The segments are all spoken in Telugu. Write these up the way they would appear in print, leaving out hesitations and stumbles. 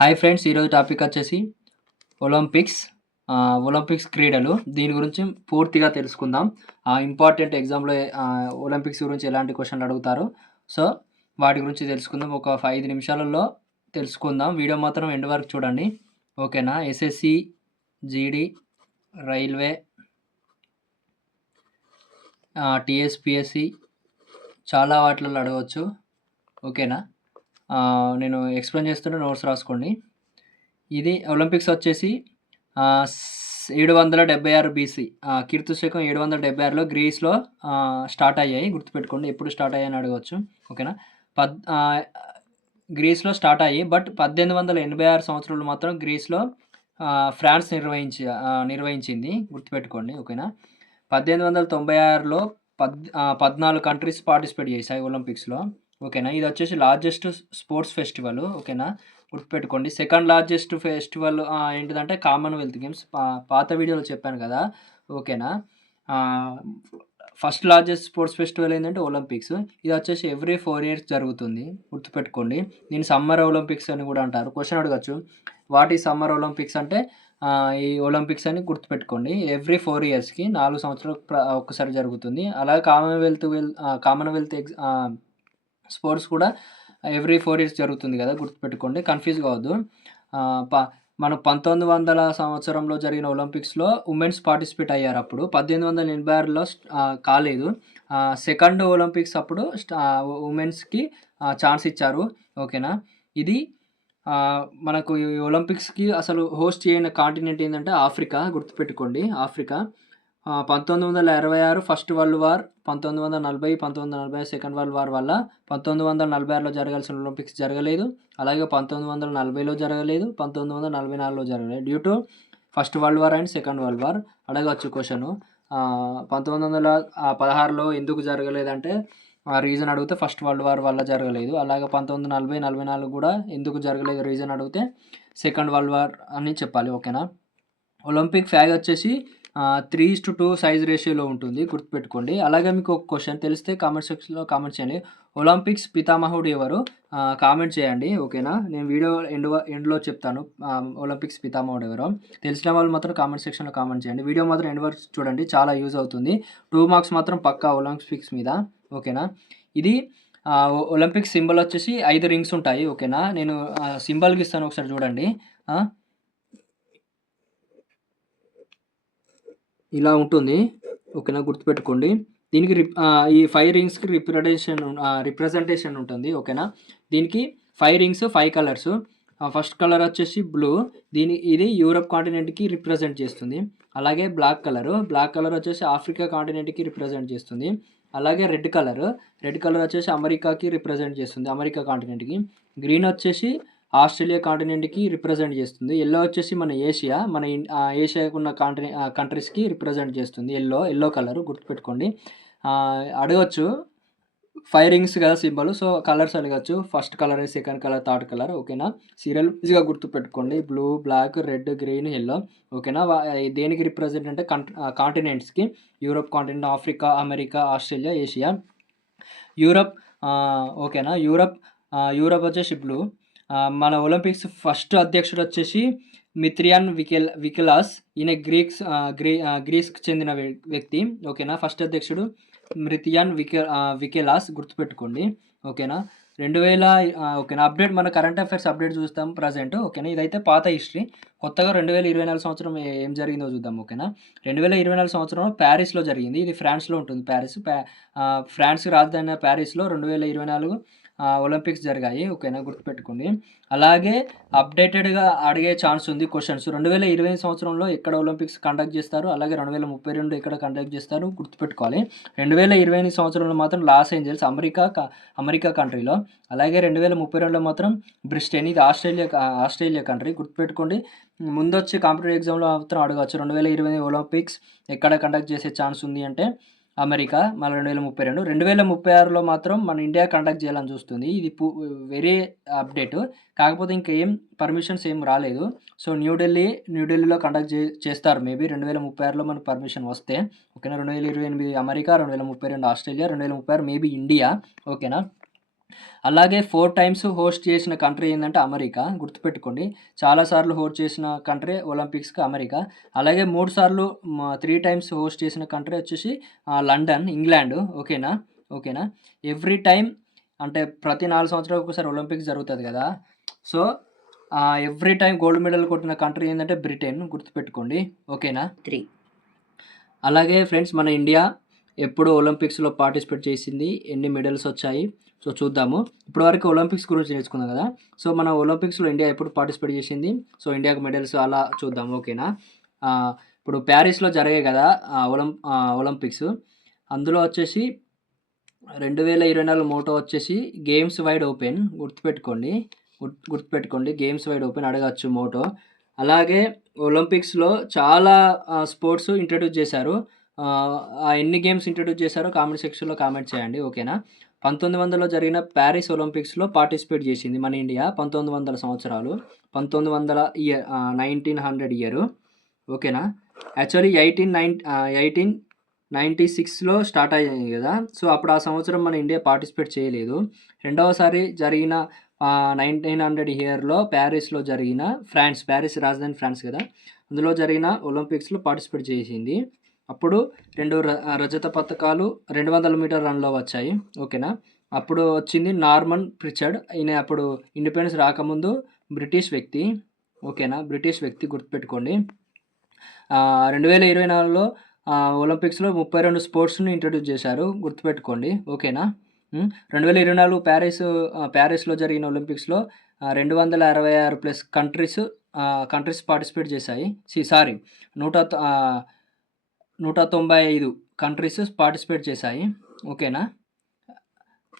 Hi friends! ఈరోజు టాపిక్ వచ్చేసి ఒలింపిక్స్. ఒలింపిక్స్ క్రీడలు. దీని గురించి పూర్తిగా తెలుసుకుందాం. ఇంపార్టెంట్ ఎగ్జామ్‌లో ఒలింపిక్స్ గురించి ఎలాంటి క్వెషన్‌లు అడుగుతారో, సో, వాటి గురించి తెలుసుకుందాం. ఒక 5 నిమిషాలలో తెలుసుకుందాం. వీడియో మాత్రం ఎండ్ వరకు చూడండి. ఓకేనా? ఎస్ఎస్‌సి, జీడీ, రైల్వే, టీఎస్‌పీఎస్‌సి చాలా వాటిలలో అడగవచ్చు. ఓకేనా? నేను ఎక్స్‌ప్లెయిన్ చేస్తుంటే నోట్స్ రాసుకోండి. ఇది ఒలింపిక్స్ వచ్చేసి 776 బీసీ, కీర్తి శకం 776లో గ్రీస్‌లో స్టార్ట్ అయ్యాయి. గుర్తుపెట్టుకోండి. ఎప్పుడు స్టార్ట్ అయ్యాయని అడగవచ్చు. ఓకేనా? గ్రీస్‌లో స్టార్ట్ అయ్యి, బట్ 1886 సంవత్సరంలో మాత్రం గ్రీస్‌లో ఫ్రాన్స్ నిర్వహించింది. గుర్తుపెట్టుకోండి. ఓకేనా? 1896లో 14 కంట్రీస్ పార్టిసిపేట్ చేశాయి ఒలింపిక్స్‌లో. ఓకేనా? ఇది వచ్చేసి లార్జెస్ట్ స్పోర్ట్స్ ఫెస్టివల్. ఓకేనా? గుర్తుపెట్టుకోండి. సెకండ్ లార్జెస్ట్ ఫెస్టివల్ ఏంటిదంటే కామన్‌వెల్త్ గేమ్స్. పాత వీడియోలో చెప్పాను కదా! ఓకేనా? ఫస్ట్ లార్జెస్ట్ స్పోర్ట్స్ ఫెస్టివల్ ఏంటంటే ఒలింపిక్స్. ఇది వచ్చేసి ఎవ్రీ 4 ఇయర్స్ జరుగుతుంది. గుర్తుపెట్టుకోండి. దీన్ని సమ్మర్ ఒలింపిక్స్ అని కూడా అంటారు. క్వెషన్ అడగొచ్చు. వాట్ ఈజ్ సమ్మర్ ఒలింపిక్స్ అంటే ఈ ఒలింపిక్స్ అని గుర్తుపెట్టుకోండి. ఎవ్రీ 4 ఇయర్స్‌కి 4 సంవత్సరాలకు ఒక్కసారి జరుగుతుంది. అలాగే కామన్‌వెల్త్ స్పోర్ట్స్ కూడా ఎవ్రీ 4 ఇయర్స్ జరుగుతుంది కదా! గుర్తుపెట్టుకోండి. కన్‌ఫ్యూజ్ కావద్దు. ఆహ్, ప మన 1900 సంవత్సరంలో జరిగిన ఒలింపిక్స్‌లో ఉమెన్స్ పార్టిసిపేట్ అయ్యారప్పుడు. 1886లో కాలేదు. సెకండ్ ఒలింపిక్స్ అప్పుడు ఉమెన్స్‌కి ఛాన్స్ ఇచ్చారు. ఓకేనా? ఇది మనకు ఈ ఒలింపిక్స్‌కి అసలు హోస్ట్ చేయని కాంటినెంట్ ఏందంటే ఆఫ్రికా. గుర్తుపెట్టుకోండి. Africa. 1926 first world war, 1940, 1940 second world war వల్ల 1946లో జరగాల్సిన ఒలింపిక్స్ జరగలేదు. అలాగే 1940లో జరగలేదు. 1944లో జరగలేదు. Due to first world war and second world war. అడగొచ్చు క్వెషను. 1916లో ఎందుకు జరగలేదంటే రీజన్ అడిగితే ఫస్ట్ వరల్డ్ వార్ వల్ల జరగలేదు. అలాగే 1940, 44 కూడా ఎందుకు జరగలేదు రీజన్ అడిగితే సెకండ్ వరల్డ్ వార్ అని చెప్పాలి. ఓకేనా? ఒలింపిక్ ఫ్లాగ్ వచ్చేసి 3:2 సైజ్ రేషియోలో ఉంటుంది. గుర్తుపెట్టుకోండి. అలాగే మీకు ఒక క్వెషన్ తెలిస్తే కామెంట్ సెక్షన్‌లో కామెంట్ చేయండి. ఒలింపిక్స్ పితామహుడు ఎవరు? కామెంట్ చేయండి. ఓకేనా? నేను వీడియో ఎండ్‌లో చెప్తాను. ఒలింపిక్స్ పితామహుడు ఎవరో. తెలిసిన వాళ్ళు మాత్రం కామెంట్ సెక్షన్‌లో కామెంట్ చేయండి. వీడియో మాత్రం ఎండ్ వరకు చూడండి. చాలా యూజ్ అవుతుంది. 2 మార్క్స్ మాత్రం పక్కా ఒలింపిక్స్ మీద. ఓకేనా? ఇది ఒలింపిక్ సింబల్ వచ్చేసి 5 రింగ్స్ ఉంటాయి. ఓకేనా? నేను సింబల్ గీస్తాను ఒకసారి చూడండి. ఇలా ఉంటుంది. ఓకేనా? గుర్తుపెట్టుకోండి. దీనికి ఈ 5 రింగ్స్‌కి రిప్రజెంటేషన్ ఉంటుంది. ఓకేనా? దీనికి 5 రింగ్స్, 5 కలర్స్. ఫస్ట్ కలర్ వచ్చేసి బ్లూ. ఇది యూరప్ కాంటినెంట్‌కి రిప్రజెంట్ చేస్తుంది. అలాగే బ్లాక్ కలర్ వచ్చేసి ఆఫ్రికా కాంటినెంట్‌కి రిప్రజెంట్ చేస్తుంది. అలాగే రెడ్ కలర్ వచ్చేసి అమెరికాకి రిప్రజెంట్ చేస్తుంది. అమెరికా కాంటినెంట్‌కి. గ్రీన్ వచ్చేసి ఆస్ట్రేలియా కాంటినెంట్‌కి రిప్రజెంట్ చేస్తుంది. యెల్లో వచ్చేసి మన ఏషియా. ఏషియాకున్న కంట్రీస్‌కి రిప్రజెంట్ చేస్తుంది. యెల్లో కలర్ గుర్తుపెట్టుకోండి. అడగొచ్చు 5 రింగ్స్ కదా సింబల్. సో, కలర్స్ అడగొచ్చు. First colour, second colour, third colour. ఓకేనా? సీరియల్ వైస్‌గా గుర్తుపెట్టుకోండి. Blue, black, red, green, yellow. ఓకేనా? దేనికి రిప్రజెంట్ అంటే కాంటినెంట్స్‌కి. Europe continent, Africa, America, Australia, Asia. Europe ఓకేనా? యూరప్ వచ్చేసి బ్లూ. మన ఒలింపిక్స్ ఫస్ట్ అధ్యక్షుడు వచ్చేసి మిత్రియాన్ వికెలాస్. ఈయన గ్రీస్‌కి చెందిన వ్యక్తి. ఓకేనా? ఫస్ట్ అధ్యక్షుడు మిత్రియాన్ వికెలాస్. గుర్తుపెట్టుకోండి. ఓకేనా? 2000 ఓకేనా? మన కరెంట్ అఫైర్స్ అప్డేట్ చూస్తాం ప్రెజెంట్. ఓకేనా? ఇదైతే పాత హిస్టరీ. కొత్తగా 2024 సంవత్సరం ఏం జరిగిందో చూద్దాం. ఓకేనా? 2024 సంవత్సరంలో ప్యారిస్‌లో జరిగింది. ఇది ఫ్రాన్స్‌లో ఉంటుంది ప్యారిస్. ఫ్రాన్స్ రాజధాని ప్యారిస్‌లో 2024 ఒలింపిక్స్ జరిగాయి. ఓకేనా? గుర్తుపెట్టుకోండి. అలాగే అప్డేటెడ్‌గా అడిగే ఛాన్స్ ఉంది క్వెషన్స్. 2020 సంవత్సరంలో ఎక్కడ ఒలింపిక్స్ కండక్ట్ చేస్తారు? అలాగే 2032 ఎక్కడ కండక్ట్ చేస్తారు? గుర్తుపెట్టుకోవాలి. 2028 సంవత్సరంలో మాత్రం లాస్ ఏంజెల్స్ అమెరికా కంట్రీలో. అలాగే 2032లో మాత్రం బ్రిస్టెన్. ఇది ఆస్ట్రేలియా కంట్రీ. గుర్తుపెట్టుకోండి. ముందొచ్చే కాంపిటేటివ్ ఎగ్జామ్‌లో మాత్రం అడగొచ్చు. 2028 ఒలింపిక్స్ ఎక్కడ కండక్ట్ చేసే ఛాన్స్ ఉంది అంటే అమెరికా. మళ్ళీ 2032. 2036లో మాత్రం మన ఇండియా కండక్ట్ చేయాలని చూస్తుంది. ఇది వెరీ అప్డేట్. కాకపోతే ఇంకేం పర్మిషన్స్ ఏం రాలేదు. సో, న్యూఢిల్లీలో కండక్ట్ చేస్తారు మేబీ 2036లో మనకు పర్మిషన్ వస్తే. ఓకేనా? 2028 అమెరికా, 2032 ఆస్ట్రేలియా, 2036 మేబీ ఇండియా. ఓకేనా? అలాగే 4 టైమ్స్ హోస్ట్ చేసిన కంట్రీ ఏందంటే అమెరికా. గుర్తుపెట్టుకోండి. చాలా సార్లు హోస్ట్ చేసిన కంట్రీ ఒలింపిక్స్‌కి అమెరికా. అలాగే 3 సార్లు 3 టైమ్స్ హోస్ట్ చేసిన కంట్రీ వచ్చేసి లండన్, ఇంగ్లాండ్. ఓకేనా? ఓకేనా? ఎవ్రీ టైమ్ అంటే ప్రతి 4 సంవత్సరాలకు ఒకసారి ఒలింపిక్స్ జరుగుతది గదా! So, every time gold medal కొట్టిన కంట్రీ ఏందంటే బ్రిటన్. గుర్తుపెట్టుకోండి. ఓకేనా? 3 అలాగే ఫ్రెండ్స్ మన ఇండియా ఎప్పుడు ఒలింపిక్స్‌లో పార్టిసిపేట్ చేసింది? ఎన్ని మెడల్స్ వచ్చాయి? సో, చూద్దాము. ఇప్పటివరకు ఒలింపిక్స్ గురించి నేర్చుకున్నాం గదా! సో, మన ఒలింపిక్స్‌లో ఇండియా ఎప్పుడు పార్టిసిపేట్ చేసింది? సో, ఇండియాకి మెడల్స్ అలా చూద్దాం. ఓకేనా? ఇప్పుడు ప్యారిస్‌లో జరిగాయి గదా! ఒలింపిక్స్. అందులో వచ్చేసి 2024 మోటో వచ్చేసి గేమ్స్ వైడ్ ఓపెన్. గుర్తుపెట్టుకోండి. గుర్తుపెట్టుకోండి. గేమ్స్ వైడ్ ఓపెన్ అడగచ్చు మోటో. అలాగే ఒలింపిక్స్‌లో చాలా స్పోర్ట్స్ ఇంట్రొడ్యూస్ చేశారు. ఎన్ని గేమ్స్ ఇంట్రొడ్యూస్ చేశారో కామెంట్ సెక్షన్‌లో కామెంట్ చేయండి. ఓకేనా? 1900లో జరిగిన ప్యారిస్ ఒలింపిక్స్‌లో పార్టిసిపేట్ చేసింది మన ఇండియా. 1900 సంవత్సరాలు. 1900 ఇయరు. ఓకేనా? యాక్చువల్లీ 1896లో స్టార్ట్ అయ్యాయి గదా! సో, అప్పుడు ఆ సంవత్సరం మన ఇండియా పార్టిసిపేట్ చేయలేదు. రెండవసారి జరిగిన 1900 ఇయర్‌లో ప్యారిస్‌లో జరిగిన ప్యారిస్ రాజధాని ఫ్రాన్స్ గదా! అందులో జరిగిన ఒలింపిక్స్‌లో పార్టిసిపేట్ చేసింది. అప్పుడు 2 రజత పతకాలు 200 మీటర్ రన్‌లో వచ్చాయి. ఓకేనా? అప్పుడు వచ్చింది నార్మన్ ప్రిచర్డ్. ఈయన అప్పుడు ఇండిపెండెన్స్ రాకముందు బ్రిటిష్ వ్యక్తి. ఓకేనా? బ్రిటిష్ వ్యక్తి గుర్తుపెట్టుకోండి. 2024లో ఒలింపిక్స్‌లో 32 స్పోర్ట్స్‌ని ఇంట్రొడ్యూస్ చేశారు. గుర్తుపెట్టుకోండి. ఓకేనా? 2024 ప్యారిస్‌లో జరిగిన ఒలింపిక్స్‌లో 266 ప్లస్ కంట్రీస్ పార్టిసిపేట్ చేశాయి. సారీ 195 కంట్రీస్ పార్టిసిపేట్ చేశాయి. ఓకేనా?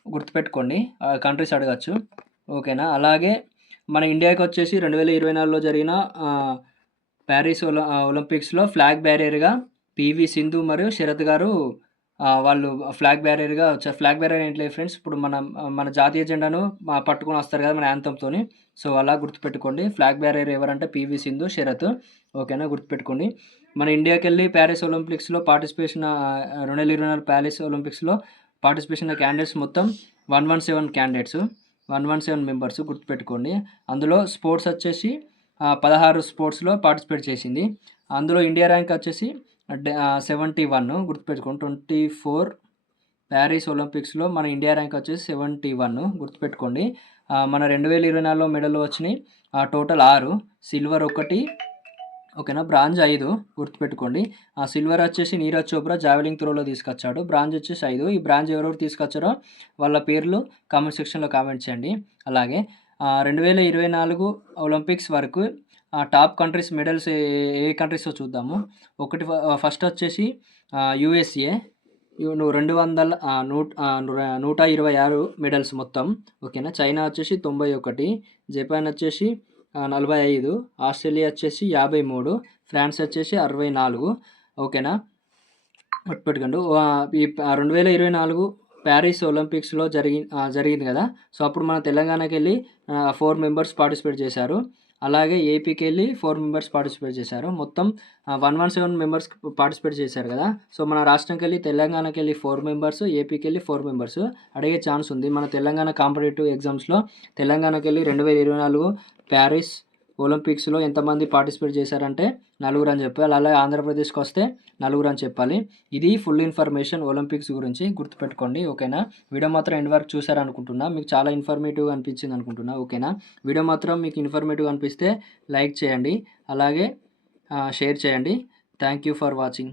గుర్తుపెట్టుకోండి. కంట్రీస్ అడగచ్చు. ఓకేనా? అలాగే మన ఇండియాకి వచ్చేసి 2024లో జరిగిన ప్యారిస్ ఒలింపిక్స్‌లో ఫ్లాగ్ బ్యారియర్‌గా పీవీ సింధు మరియు శరత్ గారు వాళ్ళు ఫ్లాగ్ బ్యారియర్‌గా వచ్చారు. ఫ్లాగ్ బ్యారియర్ ఏంటి ఫ్రెండ్స్, ఇప్పుడు మన జాతీయ జెండాను పట్టుకొని వస్తారు కదా మన యాంథమ్‌తోని. సో, అలా గుర్తుపెట్టుకోండి. ఫ్లాగ్ బ్యారియర్ ఎవరంటే పీవీ సింధు, శరత్. ఓకేనా? గుర్తుపెట్టుకోండి. మన ఇండియాకెళ్ళి ప్యారిస్ ఒలింపిక్స్‌లో 2024 ప్యారిస్ ఒలింపిక్స్‌లో పార్టిసిపేషన్ క్యాండిడేట్స్ మొత్తం 117 క్యాండిడేట్స్. 117 మెంబర్స్ గుర్తుపెట్టుకోండి. అందులో స్పోర్ట్స్ వచ్చేసి 16 స్పోర్ట్స్‌లో పార్టిసిపేట్ చేసింది. అందులో ఇండియా ర్యాంక్ వచ్చేసి 71 గుర్తుపెట్టుకోండి. 24 ప్యారిస్ ఒలింపిక్స్‌లో మన ఇండియా ర్యాంక్ వచ్చేసి 71 గుర్తుపెట్టుకోండి. మన 2024లో మెడల్ వచ్చినాయి టోటల్ 6. సిల్వర్ 1, ఓకేనా? బ్రాంజ్ 5 గుర్తుపెట్టుకోండి. సిల్వర్ వచ్చేసి నీరజ్ చోప్రా జావెలింగ్ త్రోలో తీసుకొచ్చాడు. బ్రాంజ్ వచ్చేసి 5. ఈ బ్రాంజ్ ఎవరెవరు తీసుకొచ్చారో వాళ్ళ పేర్లు కామెంట్ సెక్షన్‌లో కామెంట్ చేయండి. అలాగే 2024 ఒలింపిక్స్ వరకు టాప్ కంట్రీస్ మెడల్స్ ఏ కంట్రీసో చూద్దాము. ఫస్ట్ వచ్చేసి యూఎస్ఏ 126 మెడల్స్ మొత్తం. ఓకేనా? చైనా వచ్చేసి 91, జపాన్ వచ్చేసి 45, ఆస్ట్రేలియా వచ్చేసి 53, ఫ్రాన్స్ వచ్చేసి 64. ఓకేనా? గుర్తుపెట్టుకోండి. ఈ 2024 ప్యారిస్ ఒలింపిక్స్‌లో జరిగింది కదా! సో, అప్పుడు మన తెలంగాణకెళ్ళి 4 మెంబర్స్ పార్టిసిపేట్ చేశారు. అలాగే ఏపీకెళ్ళి 4 మెంబర్స్ పార్టిసిపేట్ చేశారు. మొత్తం 117 మెంబర్స్ పార్టిసిపేట్ చేశారు కదా! సో, మన రాష్ట్రంకెళ్ళి తెలంగాణకెళ్ళి 4 మెంబర్స్, ఏపీకెళ్ళి 4 మెంబర్స్ అడిగే ఛాన్స్ ఉంది. మన తెలంగాణ కాంపిటేటివ్ ఎగ్జామ్స్‌లో తెలంగాణకెళ్ళి 2024 ప్యారిస్ ఒలింపిక్స్‌లో ఎంతమంది పార్టిసిపేట్ చేశారంటే నలుగురు అని చెప్పాలి. అలాగే ఆంధ్రప్రదేశ్‌కి వస్తే నలుగురు అని చెప్పాలి. ఇది ఫుల్ ఇన్ఫర్మేషన్ ఒలింపిక్స్ గురించి గుర్తుపెట్టుకోండి. ఓకేనా? వీడియో మాత్రం ఎండ్ వరకు చూసారనుకుంటున్నా. మీకు చాలా ఇన్ఫర్మేటివ్‌గా అనిపించింది అనుకుంటున్నా. ఓకేనా? వీడియో మాత్రం మీకు ఇన్ఫర్మేటివ్‌గా అనిపిస్తే లైక్ చేయండి. అలాగే షేర్ చేయండి. Thank you for watching.